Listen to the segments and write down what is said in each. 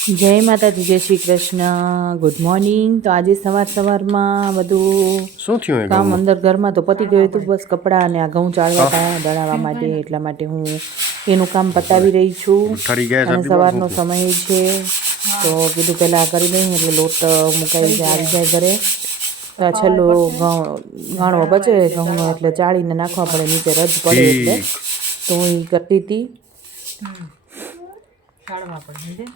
જય માતાજી જય શ્રી કૃષ્ણ. ગુડ મોર્નિંગ તો આજે સવાર સવારમાં બધું શું થયું કામ અંદર ઘરમાં તો પતી ગયું હતું બસ કપડાં અને આ ઘઉં ચાળવા હતા દળાવવા માટે એટલા માટે હું એનું કામ પતાવી રહી છું. અને સવારનો સમય છે તો કીધું પહેલાં કરી દઈએ એટલે લોટ મુકાઈ જાય આવી જાય ઘરે. તો આ છેલ્લો ઘઉં ઘાણો બચે ઘઉંનો એટલે ચાળીને નાખવા પડે નીચે રજ પડે એટલે. તો હું એ કરતી હતી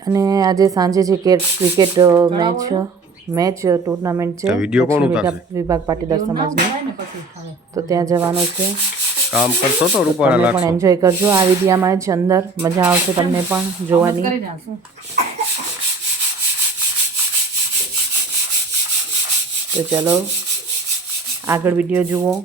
અને આજે સાંજે જે કે ક્રિકેટ મેચ મેચ ટુર્નામેન્ટ છે. વિડિયો કોણ ઉતારશે? વિભાગ- પાટીદાર સમાજની. તો ત્યાં જવાનું છે. કામ કરશો તો રૂપાળા તમે પણ એન્જોય કરજો. આ વિડિયામાં જ અંદર. મજા આવશે તમને પણ જોવાની. તો ચલો આગળ વિડિયો જુઓ.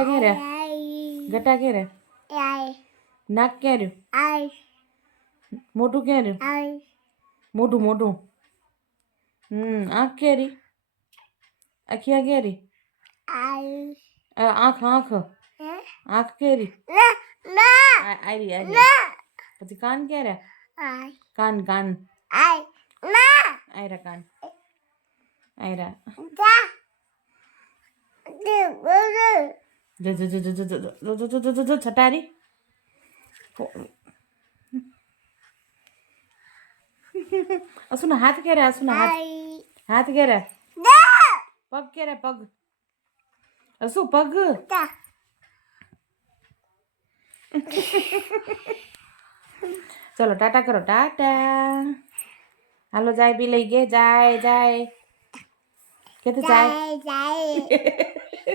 ગટા ક્યારે ગટા ક્યારે નાક ક્યાં રહ્યું મોઢું ક્યાં રહ્યું મોઢું મોઢું. હમ, આંખ રહી આખી આ રહી આંખ આંખ. આંખ ક્યારે? આરી આરી પછી કાન ક્યારે? કાન કાન. આયરા કાન. આયરા. જ જ જ જ જ જ જ જ જ છટારી અસુના હાથ ક્યારે અસુના હાથ હાથ ક્યારે પગ ક્યારે પગ અસુ પગ ચલો ટાટા કરો ટાટા હાલો જાય બી લઈ ગે જાય જાય કે તો જાય જાય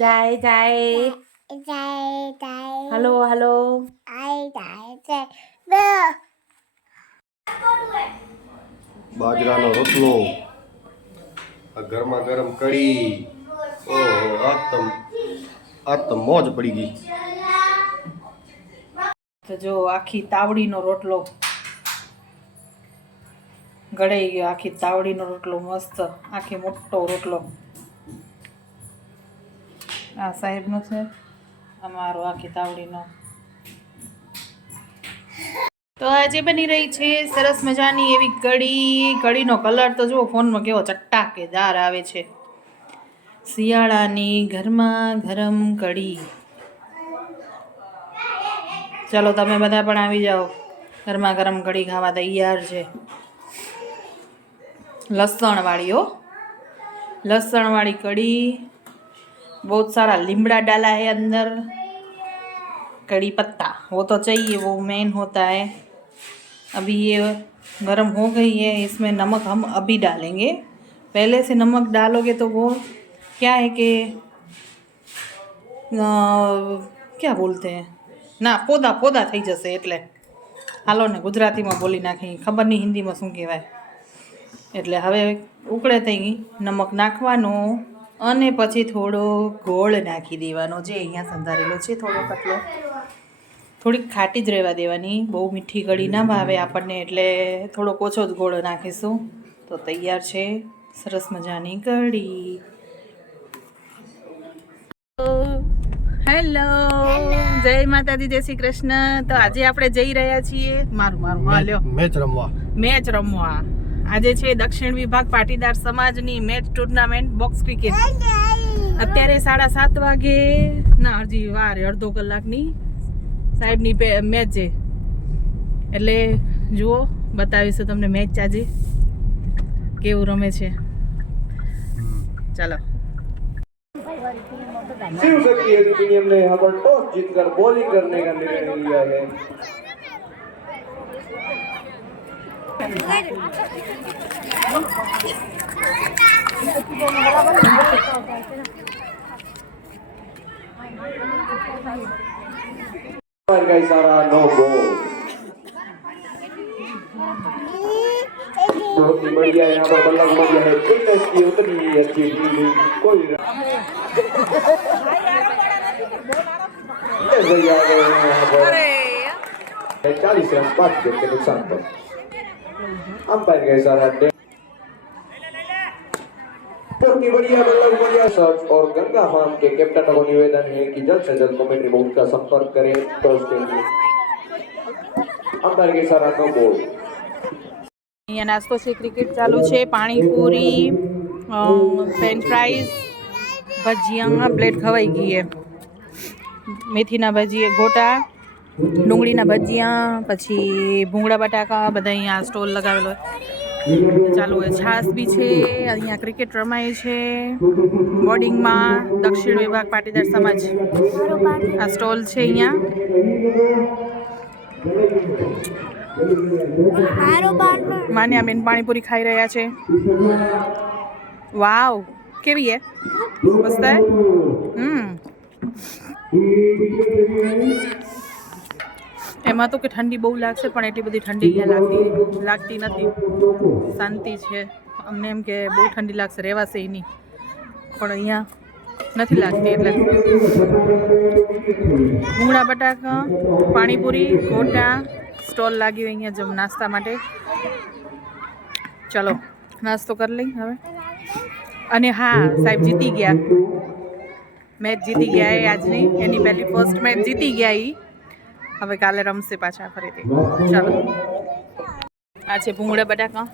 જાય હાલો હાલો બાજરાનો રોટલો. આ ગરમા ગરમ કઢી. ઓહો આ તો આ તો મોજ પડી ગઈ. તો જો આખી તાવડીનો રોટલો. ગળાઈ ગયો આખી તાવડીનો રોટલો મસ્ત આખી મોટો રોટલો. આ સાહેબનું છે. અમારો આ કિતાવડીનો. તો આજે બની રહી છે, સરસ મજાની એવી કઢી. કઢીનો કલર તો જુઓ, ફોનમાં કેવો ચટ્ટાકેદાર આવે છે. શિયાળાની ઘરમાં ગરમ કઢી. ચાલો, તમે બધા પણ આવી જાઓ. ઘરમાં ગરમ કઢી ખાવા તૈયાર છે. લસણવાળી, હો. લસણવાળી કઢી. बहुत सारा लिमड़ा डाला है अंदर कड़ी पत्ता वो तो चाहिए वो मेन होता है अभी ये गरम हो गई है इसमें नमक हम अभी डालेंगे पहले से नमक डालोगे तो वो क्या है कि અ, क्या बोलते हैं ના પોદા પોદા થઈ જશે એટલે હાલો ને ગુજરાતીમાં બોલી નાખી ખબર નહીં હિન્દીમાં શું કહેવાય એટલે હવે ઉકળે થઈ ગઈ નમક નાખવાનું અને પછી થોડો ગોળ નાખી દેવાનો જે અહીંયા સંધારેલો છે થોડો પતલો. થોડીક ખાટી જ રહેવા દેવાની બહુ મીઠી કઢી ના ભાવે આપણને એટલે થોડોક ઓછો જ ગોળ નાખીશું. તો તૈયાર છે સરસ મજાની કઢી. હેલો જય માતાજી જય શ્રી કૃષ્ણ. તો આજે આપણે જઈ રહ્યા છીએ મારું મારું મેચ રમવા. મેચ રમવા. આજે છે દક્ષિણ વિભાગ પાટીદાર સમાજની મેચ ટુર્નામેન્ટ બોક્સ ક્રિકેટ અત્યારે સાડા સાત વાગે ના હજી વાર છે, અડધો કલાકની સાહેબની પે- મેચ છે એટલે જુઓ બતાવીશું તમને મેચ આજે કેવું રમે છે ચાલો शिव शक्ति एल्यूमिनियम ने यहाँ पर टॉस जीतकर बॉलिंग करने का निर्णय लिया है पर गई सारा नो गोल बहुत ही बढ़िया यहाँ पर बल्लभ बढ़िया है फिटनेस की उतनी अच्छी फील्डिंग कोई ये भैया आ गए हैं यहाँ पर चालीस रन पाँच विकेट के नुकसान पर अंपायर गए सारा डे- बहुत ही बढ़िया बल्लभ बढ़िया सर्च और गंगा फार्म के कैप्टन को निवेदन है कि जल्द से जल्द कमेंट्री बोर्ड का संपर्क करें टॉस के लिए अंपायर के सारा नो बॉल અહીંયા નાસ્તો છે ક્રિકેટ ચાલુ છે પાણીપુરી અ, ફ્રેન્ચ ફ્રાઈઝ ભજીયા પ્લેટ ખવાઈ ગઈ છે મેથીના ભજીયા ગોટા ડુંગળીના ભજીયા, પછી ભૂંગળા બટાકા, બધા અહીંયા સ્ટોલ લગાવેલો ચાલુ હોય. છાસ બી છે, અહીંયા ક્રિકેટ રમાય છે. બોર્ડિંગમાં દક્ષિણ વિભાગ પાટીદાર સમાજ આ સ્ટોલ છે અહીંયા. માન્યા બેન પાણીપુરી ખાઈ રહ્યા છે. વાવ, કેવી હે? મસ્ત હે? હમ. એમાં તો કે ઠંડી બહુ લાગશે, પણ એટલી બધી ઠંડી અહીંયા લાગતી લાગતી નથી. શાંતિ છે. અમને એમ કે બહુ ઠંડી લાગશે રહેવાશે નહીં પણ અહીંયા નથી લાગતી એટલે. ભૂંગળા બટાકા, પાણીપુરી, ગોટા, સ્ટોલ લાગી હોય અહીંયા જમ નાસ્તા માટે. ચલો, નાસ્તો કરી લઈ હવે. અને હા, સાહેબ જીતી ગયા. મેચ જીતી ગયા એ આજની. એની પહેલી ફર્સ્ટ મેચ જીતી ગયા એ હવે કાલે રમશે પાછા ફરીથી. ચાલો. આ છે ભૂંગળા બટાકા.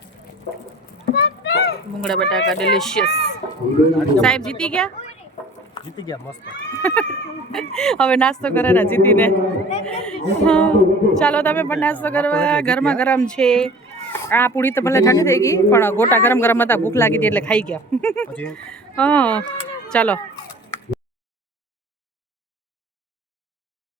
ભૂંગળા બટાકા ડિલિશિયસ સાહેબ જીતી ગયા? જીતી ગયા મસ્ત. હવે નાસ્તો કરે ને જીતીને. હા. ચાલો તમે પણ નાસ્તો કરવા ગરમા ગરમ છે. આ પૂરી તો ભલે ઠંડી થઈ ગઈ પણ ગોટા ગરમ ગરમ હતા ભૂખ લાગી હતી એટલે ખાઈ ગયા. હા. ચાલો.